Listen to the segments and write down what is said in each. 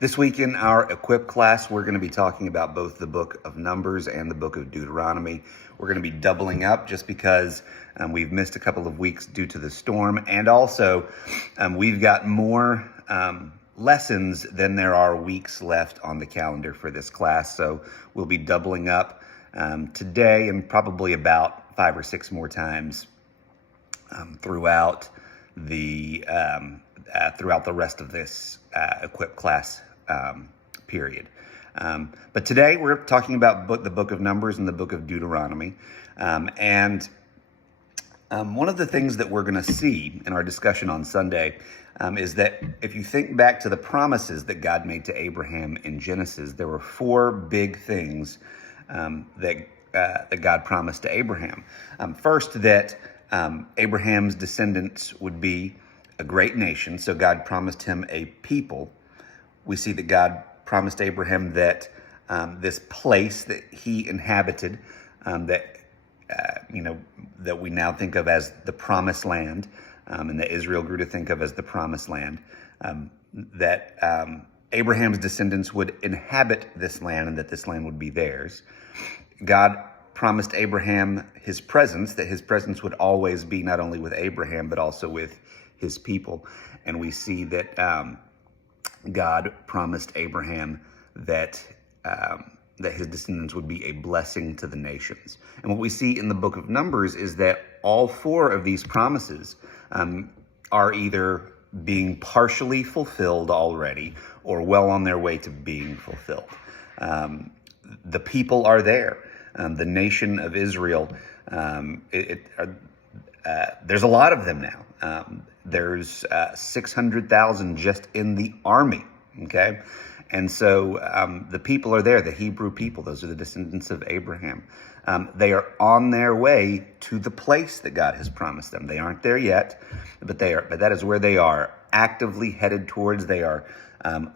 This week in our Equip class, we're going to be talking about both the book of Numbers and the book of Deuteronomy. We're going to be doubling up just because we've missed a couple of weeks due to the storm, and also we've got more lessons than there are weeks left on the calendar for this class. So we'll be doubling up today and probably about 5 or 6 more times throughout the rest of this Equip class period. But today we're talking about the book of Numbers and the book of Deuteronomy. And one of the things that we're going to see in our discussion on Sunday is that if you think back to the promises that God made to Abraham in Genesis, there were 4 big things that God promised to Abraham. First, that Abraham's descendants would be a great nation. So God promised him a people. We see that God promised Abraham that this place that he inhabited, that we now think of as the Promised Land, and that Israel grew to think of as the Promised Land, that Abraham's descendants would inhabit this land and that this land would be theirs. God promised Abraham his presence, that his presence would always be not only with Abraham, but also with his people. And we see that God promised Abraham that his descendants would be a blessing to the nations. And what we see in the book of Numbers is that all 4 of these promises are either being partially fulfilled already or well on their way to being fulfilled. The people are there. The nation of Israel, there's a lot of them now. There's 600,000 just in the army, okay? And so the people are there, the Hebrew people. Those are the descendants of Abraham. They are on their way to the place that God has promised them. They aren't there yet, but they are. But that is where they are actively headed towards. They are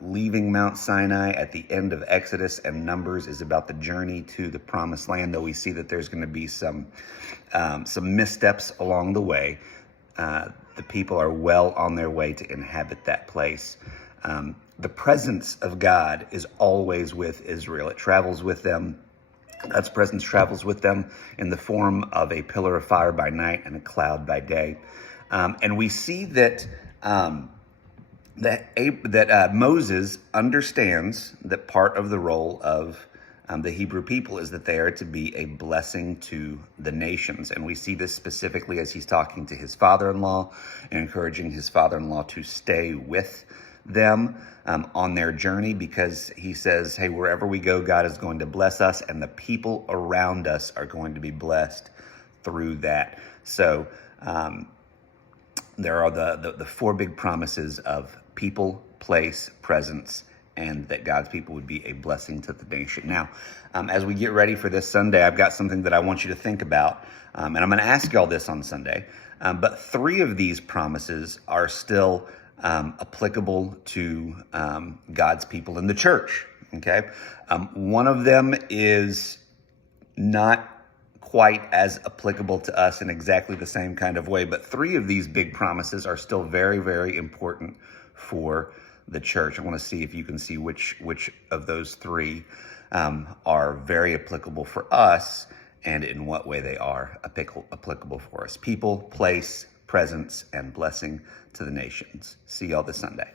leaving Mount Sinai at the end of Exodus, and Numbers is about the journey to the Promised Land. Though we see that there's going to be some missteps along the way. The people are well on their way to inhabit that place. The presence of God is always with Israel. It travels with them. God's presence travels with them in the form of a pillar of fire by night and a cloud by day. And we see that Moses understands that part of the role of the Hebrew people is that they are to be a blessing to the nations. And we see this specifically as he's talking to his father-in-law and encouraging his father-in-law to stay with them on their journey, because he says, hey, wherever we go, God is going to bless us, and the people around us are going to be blessed through that. So there are the 4 big promises of people, place, presence, and that God's people would be a blessing to the nation. Now, as we get ready for this Sunday, I've got something that I want you to think about, and I'm going to ask y'all this on Sunday, but 3 of these promises are still applicable to God's people in the church, okay? One of them is not quite as applicable to us in exactly the same kind of way, but 3 of these big promises are still very, very important for the church. I want to see if you can see which of those 3 are very applicable for us and in what way they are applicable for us. People, place, presence, and blessing to the nations. See y'all this Sunday.